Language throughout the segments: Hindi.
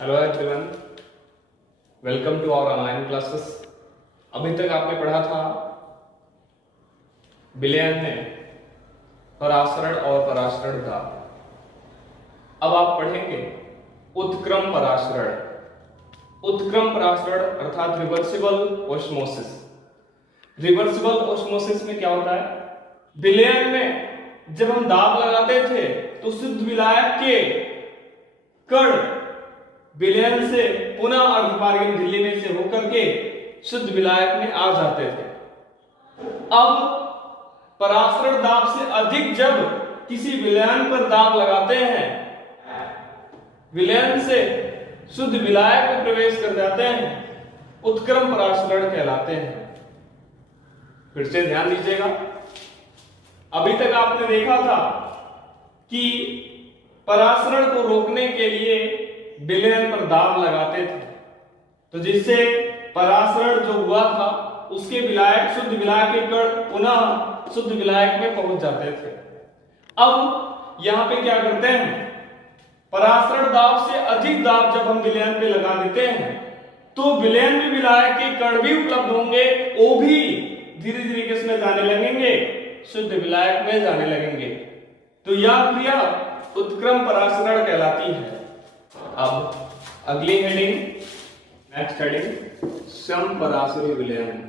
Hello everyone, welcome to our online classes. अभी तक आपने पढ़ा था विलयन में परासरण और परासरण का। अब आप पढ़ेंगे उत्क्रम परासरण। उत्क्रम परासरण अर्थात रिवर्सिबल ऑस्मोसिस। रिवर्सिबल ऑस्मोसिस में क्या होता है? विलयन में जब हम दाब लगाते थे तो शुद्ध विलायक के कण विलयन से पुनः अर्धपारगीय झिल्ली में से होकर के शुद्ध विलायक में आ जाते थे। अब परासरण दाब से अधिक जब किसी विलयन पर दाब लगाते हैं, विलयन से शुद्ध विलायक में प्रवेश कर जाते हैं, उत्क्रम परासरण कहलाते हैं। फिर से ध्यान दीजिएगा, अभी तक आपने देखा था कि परासरण को रोकने के लिए विलयन पर दाब लगाते थे, तो जिससे परासरण जो हुआ था उसके विलायक शुद्ध विलायक के कण पुनः शुद्ध विलायक में पहुंच जाते थे। अब यहां पे क्या करते हैं, परासरण दाब से अधिक दाब जब हम विलयन पे लगा देते हैं तो विलयन में विलायक के कण भी उपलब्ध होंगे, वो भी धीरे धीरे किसमें जाने लगेंगे, शुद्ध विलायक में जाने लगेंगे। तो यह क्रिया उत्क्रम परासरण कहलाती है। अब अगली हेडिंग, नेक्स्ट हेडिंग, समपरासरी विलयन।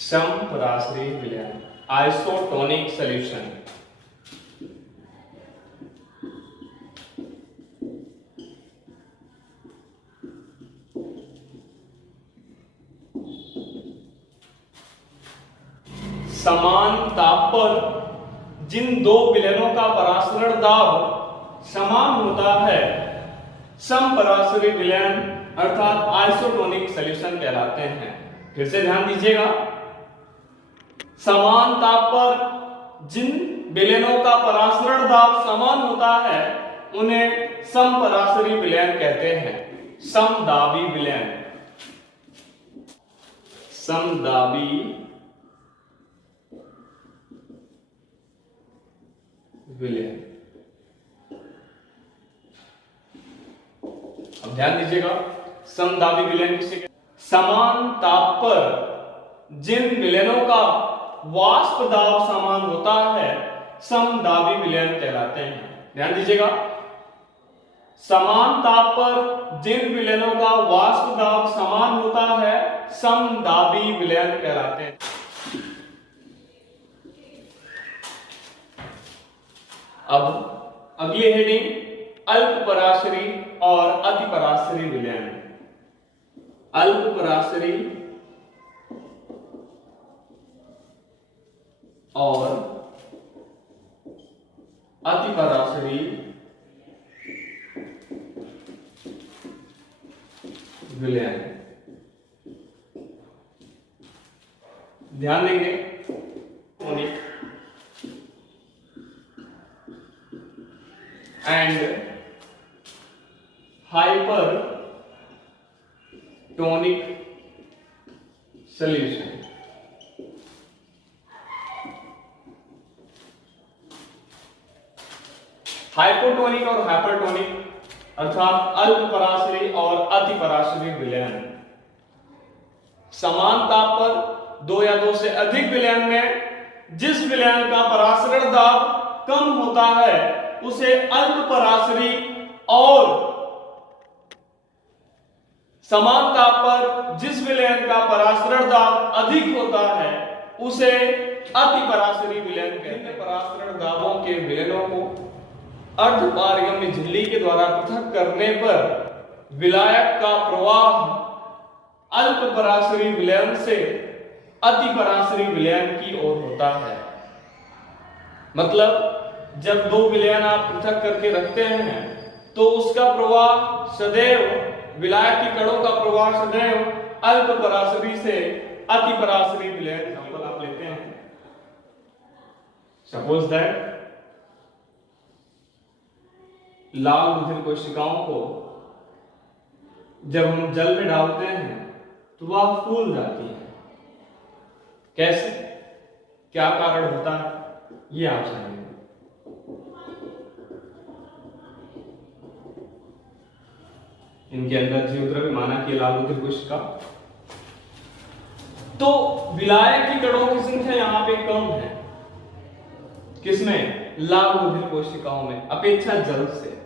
समपरासरी विलयन, आइसोटोनिक सॉल्यूशन। समान ताप पर जिन दो विलयनों का परासरण दाब समान होता है, समपरासरी विलयन अर्थात आइसोटोनिक सॉल्यूशन कहलाते हैं। फिर से ध्यान दीजिएगा, समान ताप पर जिन विलयनों का परासरण दाब समान होता है उन्हें समपरासरी विलयन कहते हैं। समदाबी विलयन, समदाबी विलयन। अब ध्यान दीजिएगा, समदाबी विलयन किसे कहते हैं? समान ताप पर जिन विलयनों का वाष्प दाब समान होता है समदाबी विलयन कहलाते हैं। ध्यान दीजिएगा, समान ताप पर जिन विलयनों का वाष्प दाब समान होता है समदाबी विलयन कहलाते हैं। अब अगली हेडिंग, अल्पपरासरी और अतिपरासरी विलयन। अल्पपरासरी और अतिपरासरी विलयन। ध्यान देंगे, and hyper tonic solution. Hypotonic और हाइपरटोनिक अर्थात अल्पपरासरी और अतिपरासरी विलयन। समान ताप पर दो या दो से अधिक विलयन में जिस विलयन का परासरण दाब कम होता है उसे अल्पपरासरी, और समान ताप पर जिस विलयन का परासरण दाब अधिक होता है उसे अतिपरासरी विलयन कहते हैं। परासरण दाबों के विलयनों को अर्धपारगम्य झिल्ली के द्वारा पृथक करने पर विलायक का प्रवाह अल्पपरासरी विलयन से अतिपरासरी विलयन की ओर होता है। मतलब जब दो विलयन आप पृथक करके रखते हैं तो उसका प्रवाह सदैव, विलायक के कणों का प्रवाह सदैव अल्पपरासरी से अतिपरासरी विलयन एग्जांपल आप लेते हैं। सपोज दैट लाल रुधिर कोशिकाओं को जब हम जल में डालते हैं तो वह फूल जाती है। कैसे, क्या कारण होता है, ये आप जानेंगे। इनके अंदर जीवद्रव्य माना कि लाल रुधिर कोशिका। तो विलायक की कणों की संख्या यहां पे कम है, किसमें, लाल रुधिर कोशिकाओं में, अपेक्षा जल से।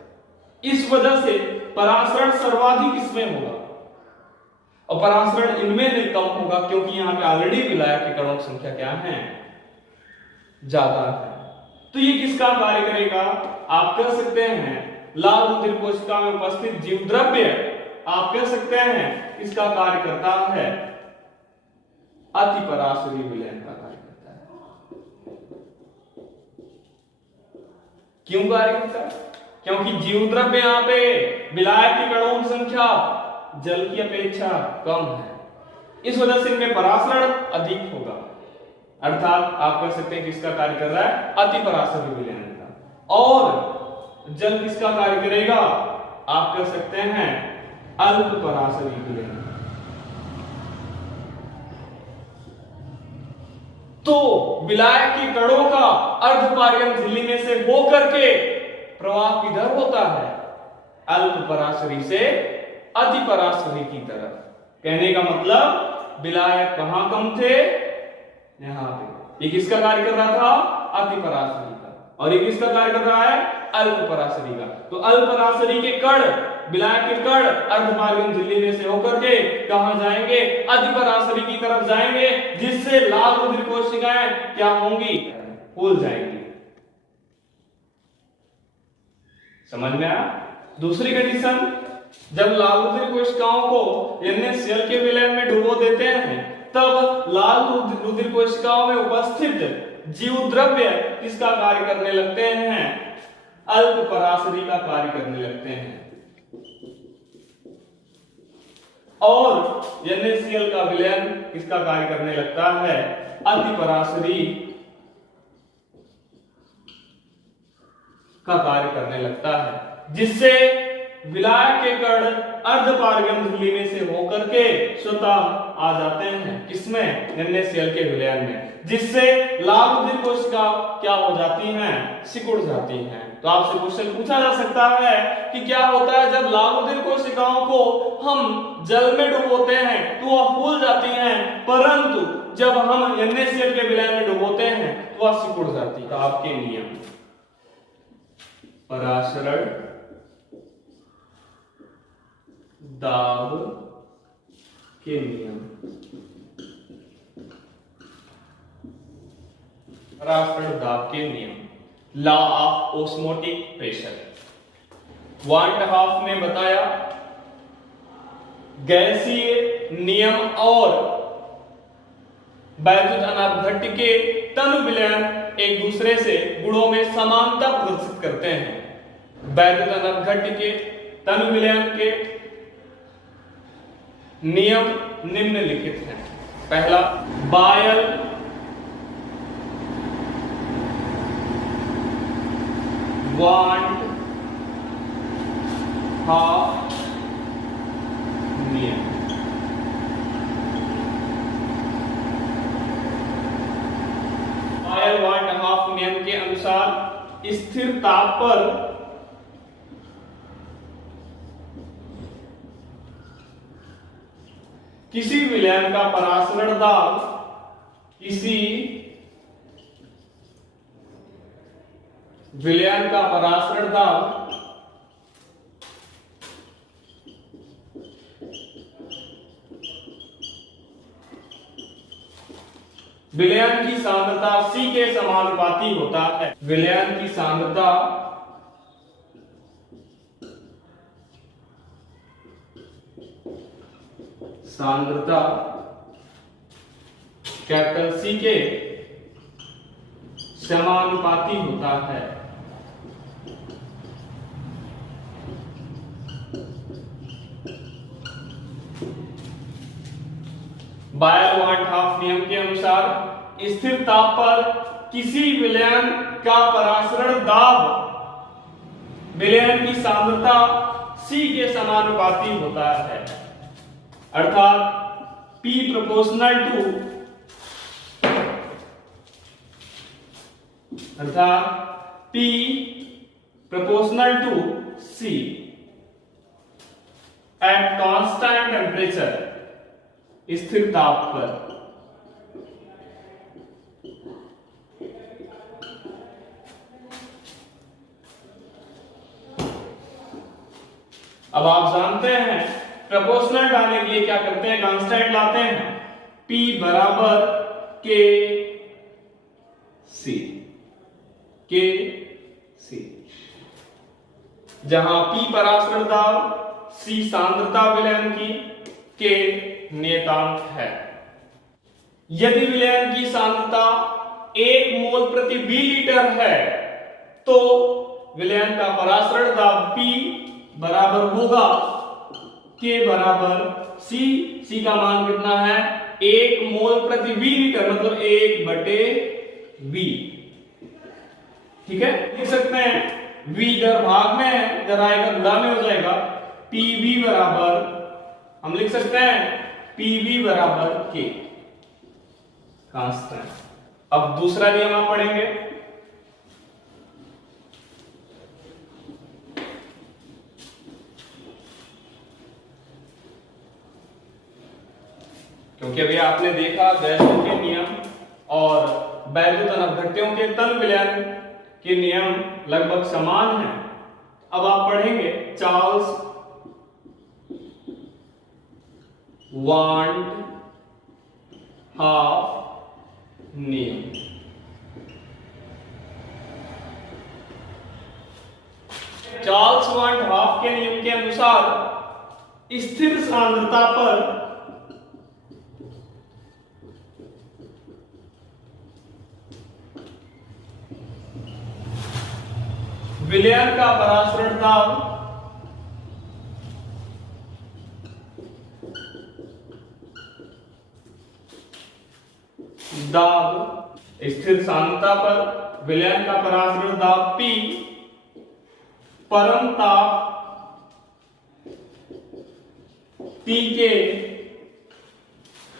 इस वजह से परासरण सर्वाधिक इसमें होगा और परासरण इनमें कम होगा, क्योंकि यहां पे ऑलरेडी विलायक के कणों की संख्या क्या है, ज्यादा है। तो ये किसका कार्य करेगा, आप कह सकते हैं लाल रुधिर कोशिका में उपस्थित जीवद्रव्य, आप कह सकते हैं इसका कार्य करता है अतिपराशरी विलयन का कार्य करता है। क्यों कार्य करता है, क्योंकि जीवद्रव्य यहां पे विलायक की कणों की संख्या जल की अपेक्षा कम है, इस वजह से इनमें परासरण अधिक होगा। अर्थात आप कह सकते हैं किसका कार्य कर रहा है, अतिपराशरी विलयन का। और जल किसका कार्य करेगा, आप कह सकते हैं अल्पपराशरी विलयन। तो विलायक की कणों का अर्धपारगम झिल्ली में से होकर के प्रवाह किधर होता है, अल्पपराशरी से अतिपराशरी की तरफ। कहने का मतलब विलायक कहां कम थे, यहां पे। ये किसका कार्य कर रहा था, अतिपराशरी का, और ये किसका कार्य कर रहा है, अल्पपराशरी का। तो अल्पपराशरी के कण, विलायक के कण अर्धपारगम झिल्ली में से होकर के कहां जाएंगे, अतिपराशरी की तरफ जाएंगे, जिससे लाल रुधिर कोशिकाएं क्या होंगी, फूल जाएंगी। समझ में आया। दूसरी कंडीशन, जब लाल रुधिर कोशिकाओं को NaCl के विलयन में डुबो देते हैं, तब लाल रुधिर कोशिकाओं में उपस्थित जीवद्रव्य किसका कार्य करने लगते हैं, अल्पपराशरी का कार्य करने लगते हैं। और NaCl का विलयन किसका कार्य करने लगता है, अतिपराशरी का कार्य करने लगता है, जिससे विलायक के कण अर्धपारगम झिल्ली में से होकर के स्वतः आ जाते हैं, किसमें, NaCl के विलयन में, जिससे लाल रुधिर कोशिका क्या हो जाती हैं, सिकुड़ जाती हैं। तो आपसे क्वेश्चन पूछा जा सकता है कि क्या होता है जब लाल रुधिर कोशिकाओं को हम जल में डुबोते हैं तो वह फूल जाती हैं, परंतु जब हम NaCl के विलयन में डुबोते हैं तो वह सिकुड़ जाती है। तो आपके नियम, परासरण, दाब के नियम, परासरण दाब के नियम, law of osmotic pressure. Want half ने बताया गैसीय नियम और वैद्युत अनापघट्य के तनु विलयन एक दूसरे से गुणों में समानता प्रदर्शित करते हैं। वैद्युत अनापघट्य के तनु विलयन के नियम निम्नलिखित हैं। पहला, बायल वांट हाफ नियम। बायल वांट हाफ नियम के अनुसार स्थिर ताप पर किसी विलयन का परासरण दाब किसी विलयन का परासरण दाब विलयन की सांद्रता C के समानुपाती होता है। विलयन की सांद्रता कैपिटल C के समानुपाती होता है। बायल वांट हाफ नियम के अनुसार स्थिर ताप पर किसी विलयन का परासरण दाब विलयन की सांद्रता C के समानुपाती होता है, अर्थात P proportional to C at constant temperature, स्थिर ताप पर। अब आप जानते हैं प्रोपोर्शनल लाने के लिए क्या करते हैं, कांस्टेंट लाते हैं, P बराबर के सी, जहां P परासरण दाब, C सांद्रता विलयन की, K नियतांक है। यदि विलयन की सांद्रता 1 मोल प्रति मिलीलीटर है तो विलयन का परासरण दाब P बराबर होगा K बराबर C का मान कितना है 1 मोल प्रति मिलीलीटर, मतलब 1/V। ठीक है, लिख सकते हैं V इधर भाग में है, इधर आएगा गुणा में हो जाएगा, PV बराबर, हम लिख सकते हैं PV बराबर K कांस्टेंट। अब दूसरा नियम आप पढ़ेंगे, क्योंकि अभी आपने देखा गैसों के नियम और वैद्युत अनवघट्यों के तन विलयन के नियम लगभग समान हैं। अब आप पढ़ेंगे चार्ल्स वांड हाफ नियम। चार्ल्स वांड हाफ के नियम के अनुसार स्थिर सांद्रता पर विलयन का परासरण दाब स्थिर सांद्रता पर विलयन का परासरण दाब P परम ताप T के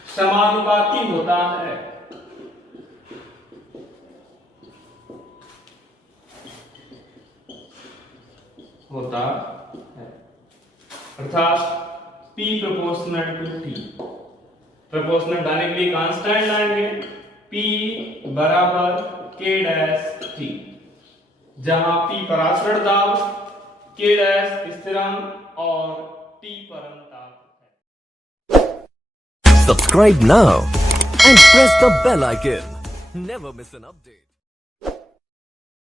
समानुपाती होता है। अर्थात P proportional to T। Proportional डालने के लिए कांस्टेंट लाएंगे, P बराबर K डैश T, जहां P परासरण दाब, K डैश स्थिरांक और T परम ताप है। Subscribe now and press the bell icon. Never miss an update.